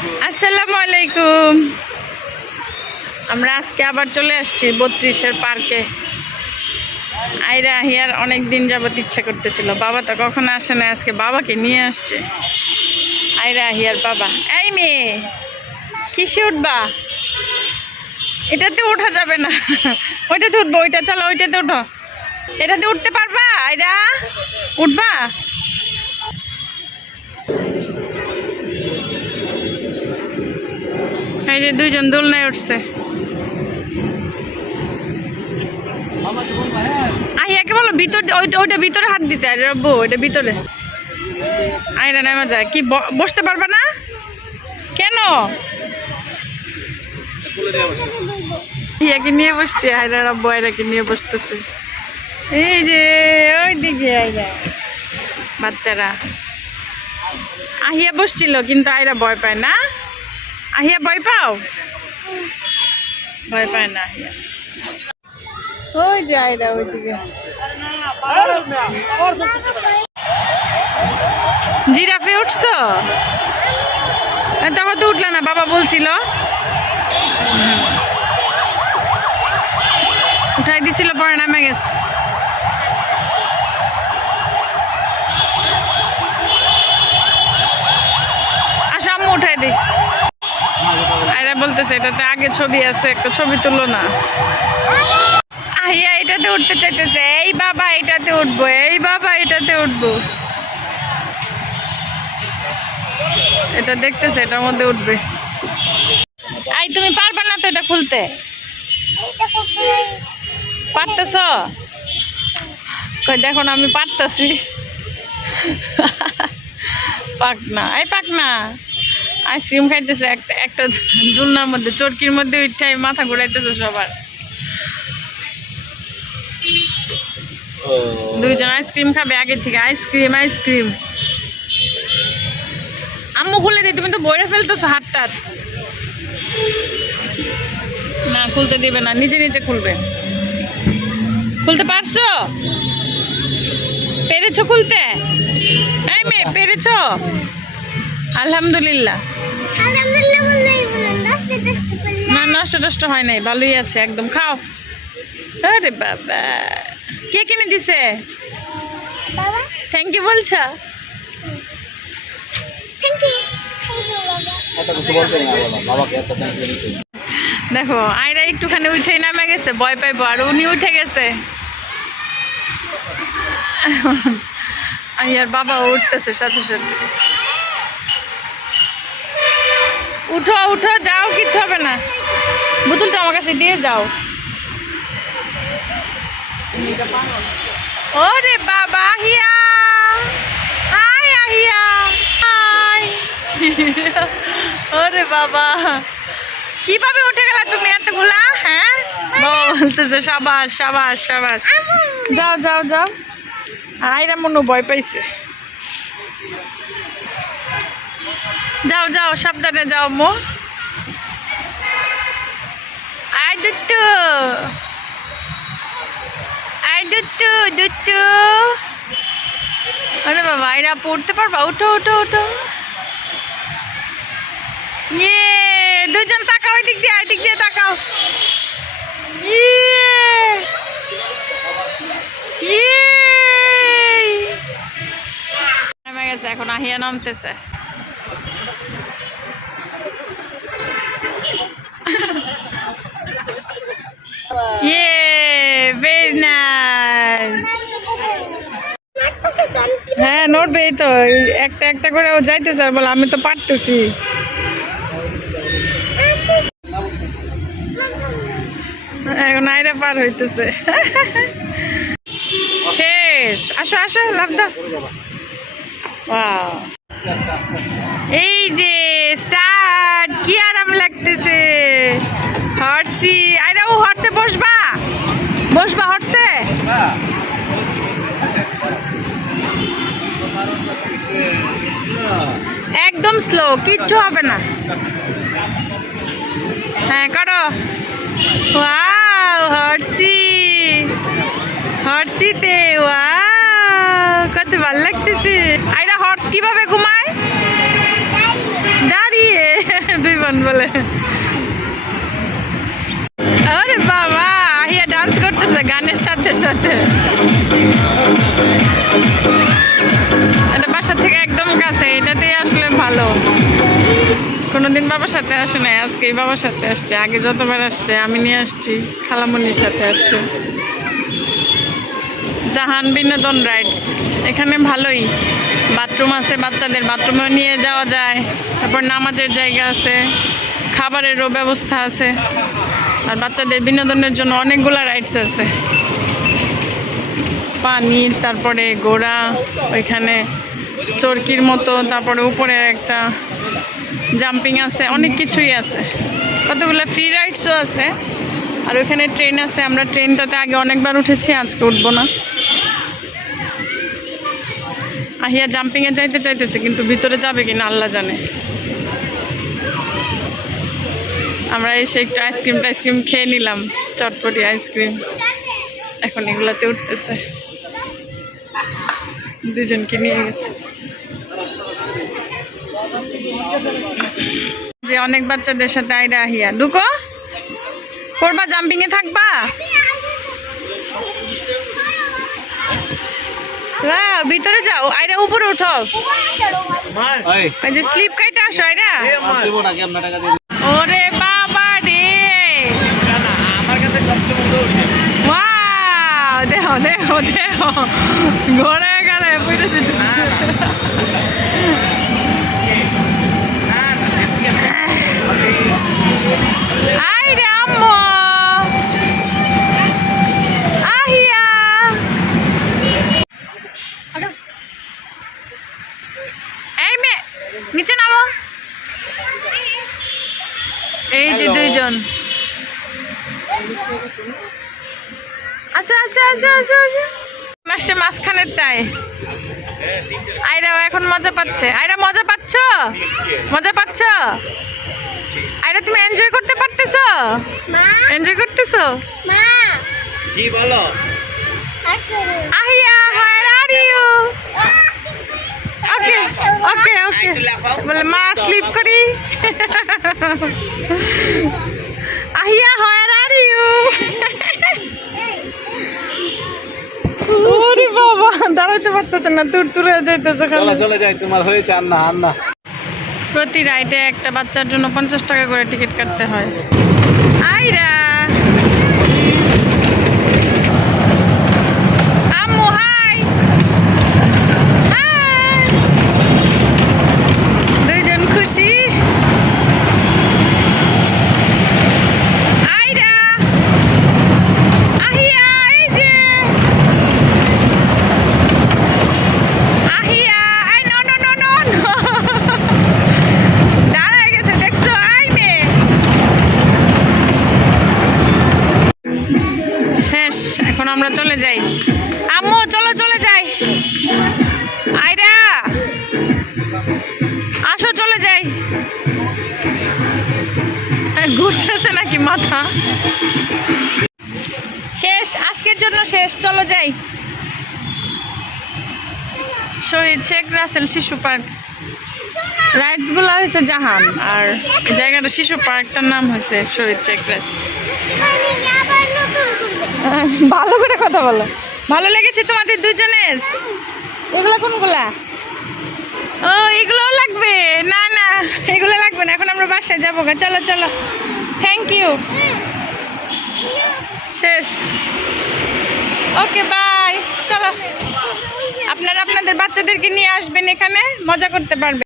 আসসালামু আলাইকুম। আমরা আজকে আবার চলে আসছি 32-এর পার্কে। আইরা আহিয়ার অনেক দিন যাবত ইচ্ছা করতেছিল, বাবা তো কখনো আসে না, আজকে বাবাকে নিয়ে আসছে। আইরা আহিয়ার বাবা। এই মেয়ে, কিসে উঠবা? এটাতে ওঠা যাবে না, ওইটাতে উঠবো। ওইটা চলো, ওইটাতে উঠো। এটাতে উঠতে পারবা? আইরা উঠবা? এই যে দুইজন দোলনায় উঠছে। আহিয়াকে বলো ভিতর, ওইটা ভিতরে হাত দিতে। আরে রব্বু, ওইটা ভিতরে। আইরা নেমে যায়। কি বসতে পারবা না কেন? ইয়াকে নিয়ে বসছে। আইরা রব্বু আইরাকে নিয়ে বসতেছে। এই যে ওই দিকে আইরা বাচ্চারা। আহিয়া বসছিল, কিন্তু আইরা ভয় পায় না। আহিয়া ভয় পাও? ভয় পায় না আহিয়া। ওই যে আইরা ওইদিকে। জিরাফে উঠছো? তখন তো উঠলো না, বাবা বলছিল। উঠাই দিছিল, পরে নামে গেছে। আসো আম্মু উঠাই দিই। আইরা বলতেছে এটাতে আগে ছবি আছে, একটা ছবি তুলো না। আহিয়া এটাতে উঠতে চাইতেছে। এই বাবা এটাতে উঠবো, এই বাবা এটাতে উঠবো। এটা দেখতেছে, এটার মধ্যে উঠবে। আই তুমি পারবা না তো এটা খুলতে? পারতেছ? কই দেখো না, আমি পারতেছি। পাক না, এই পাক না। আইসক্রিম খাইতেছে একটা দুলনার মধ্যে, চরকির মধ্যে উঠাই মাথা ঘুরাইতেছে সবার। দুইজন আইসক্রিম খাবে আগে থেকে। Ice cream ice cream. আম্মু খুলে দিই, তুমি তো বইরে ফেলতেছো হাতটা। না, খুলতে দিবে না, নিজে নিজে খুলবে। খুলতে পারছো? পেরেছো খুলতে? এই মেয়ে, পেরেছো? আলহামদুলিল্লাহ। না, নষ্ট টষ্ট হয় নাই, ভালোই আছে একদম। খাও। আরে বাবা, কে কিনে দিছে? থ্যাংক ইউ বলছো? দেখো আইরা একটুখানি উঠে নামে গেছে, ভয় পাইবো, আর উনি উঠে গেছে। আর বাবা উঠতেছে সাথে সাথে। উঠো উঠো, যাও, কিছু হবে না। বোতলটা আমার কাছে দিয়ে যাও। ওরে বাবা, আহিয়া, হাই আহিয়া, হাই। ওরে বাবা, কিভাবে উঠে গেলা তুমি এতগুলা? হ্যাঁ, বাবা বলতেছে সাবাস সাবাস সাবাস। যাও যাও যাও। আইরা মনে ভয় পাইছে। যাও যাও, সাবধানে যাও মো। I দুট্টু, I দুট্টু দুট্টু। আরে বাবা, আইরা পড়তে পারবা? উঠো উঠো উঠো। ইয়ে, দুজন তাকাও, ওই দিক দিয়ে, এই দিক দিয়ে তাকাও। ইয়ে ইয়ে, নেমে গেছে, এখন আহিয়া নামতেছে। ইয়ে, ভেরি নাইস। হ্যাঁ, নড়বেই তো, একটা একটা করে ও যাইতেছে আর বলে আমি তো পারতেছি। এখন আইরা পার হইতেছে। শেষ। আসো আসো, লাভ দাও। ওয়াও, এই যে স্টার্ট। কি আরাম লাগতেছে। হর্সি, আইরা ও হর্সে বসবা? বসবা হর্সে? একদম স্লো, কিচ্ছু হবে না। হ্যাঁ করো। ওয়াও, হর্সি, হর্সিতে। ওয়াও, কত ভালো লাগতেছে। আইরা হর্স কিভাবে ঘুমায়? দাঁড়িয়ে। এখন বলে। আরে বাবা, আহিয়া ডান্স করতেছে গানের সাথে সাথে। এটা বাসা থেকে একদম কাছে, এটাতেই আসলে ভালো। কোনোদিন বাবার সাথে আসে নাই, আজকেই বাবার সাথে আসছে। আগে যতবার আসছে আমি নিয়ে আসছি, খালামুনির সাথে আসছে। জাহান বিনোদন রাইডস, এখানে ভালোই বাথরুম আছে, বাচ্চাদের বাথরুমেও নিয়ে যাওয়া যায়। তারপর নামাজের জায়গা আছে, খাবারেরও ব্যবস্থা আছে, আর বাচ্চাদের বিনোদনের জন্য অনেকগুলা রাইডস আছে। পানির, তারপরে ঘোড়া, ওইখানে চরকির মতো, তারপরে উপরে একটা জাম্পিং আছে, অনেক কিছুই আছে। কতগুলো ফ্রি রাইডসও আছে। আর ওইখানে ট্রেন আছে, আমরা ট্রেনটাতে আগে অনেকবার উঠেছি, আজকে উঠবো না। আহিয়া জাম্পিংয়ে যাইতে চাইতেছে, কিন্তু ভিতরে যাবে কিনা আল্লাহ জানে। আমরা এসে একটু আইসক্রিম খেয়ে নিলাম, চটপটি আইসক্রিম। এখন এগুলাতে উঠতেছে, দুজনকে নিয়ে গেছে। যে অনেক বাচ্চাদের সাথে আইরা আহিয়া ঢুকো, করবা জাম্পিংয়ে থাকবা? ভিতরে যাও, আইরা উপরে উঠো। যে স্লিপ কাইটা আসো আইরা। ওরে বাবা রে, দেখো দেখো দেখো, ঘরে ঘরে বুঝেছি। আইরে আম্মু, আহিয়া। এই মেয়ে নিচে নামো। এই যে দুইজন, আসো আসো আসো আসো আসো। মাসে মাঝখানেরটাই আইরাও এখন মজা পাচ্ছে। আইরা মজা পাচ্ছ? মজা পাচ্ছ? আইরা তুমি এনজয় করতে পারতেছো? এনজয় করতেছো? জি বলো। আহিয়া, where are you? ওকে ওকে ওকে, বলে মা স্লিপ করি। আহিয়া, where are you? ওরে বাবা, দাঁড়াইতে পারতেছে না, তুড়তুড়ে যাইতেছে। চলে যাই, তোমার হয়েছে। আর না, প্রতি রাইডে একটা বাচ্চার জন্য 50 টাকা করে টিকিট কাটতে হয়। আইরা আম্মু, হাই হাই। দুইজন খুশি। আইরা, আহিয়া, এই যে Ahiya. I know no no no no, দাঁড়ায় গেছে দেখছো? আই মে শেষ, এখন আমরা চলে যাই। আম্মু চলো চলে যাই। আইরা আসো, চলে যাই। ঘুরতেছে নাকি মাথা? শেষ, আজকের জন্য শেষ, চলো যাই। শহীদ শেখ রাসেল শিশু পার্ক। রাইডসগুলো হয়েছে জাহান, আর জায়গাটা শিশু পার্কটার নাম হয়েছে শহীদ শেখ রাসেল। ভালো করে কথা বলো। ভালো লেগেছে তোমাদের দুজনের? এগুলো কোনগুলা? ও, এগুলোও লাগবে? না না, এগুলো লাগবে না, এখন আমরা বাসায় যাবো। চলো চলো, থ্যাংক ইউ। শেষ, ওকে বাই। চলো, আপনারা আপনাদের বাচ্চাদেরকে নিয়ে আসবেন, এখানে মজা করতে পারবেন।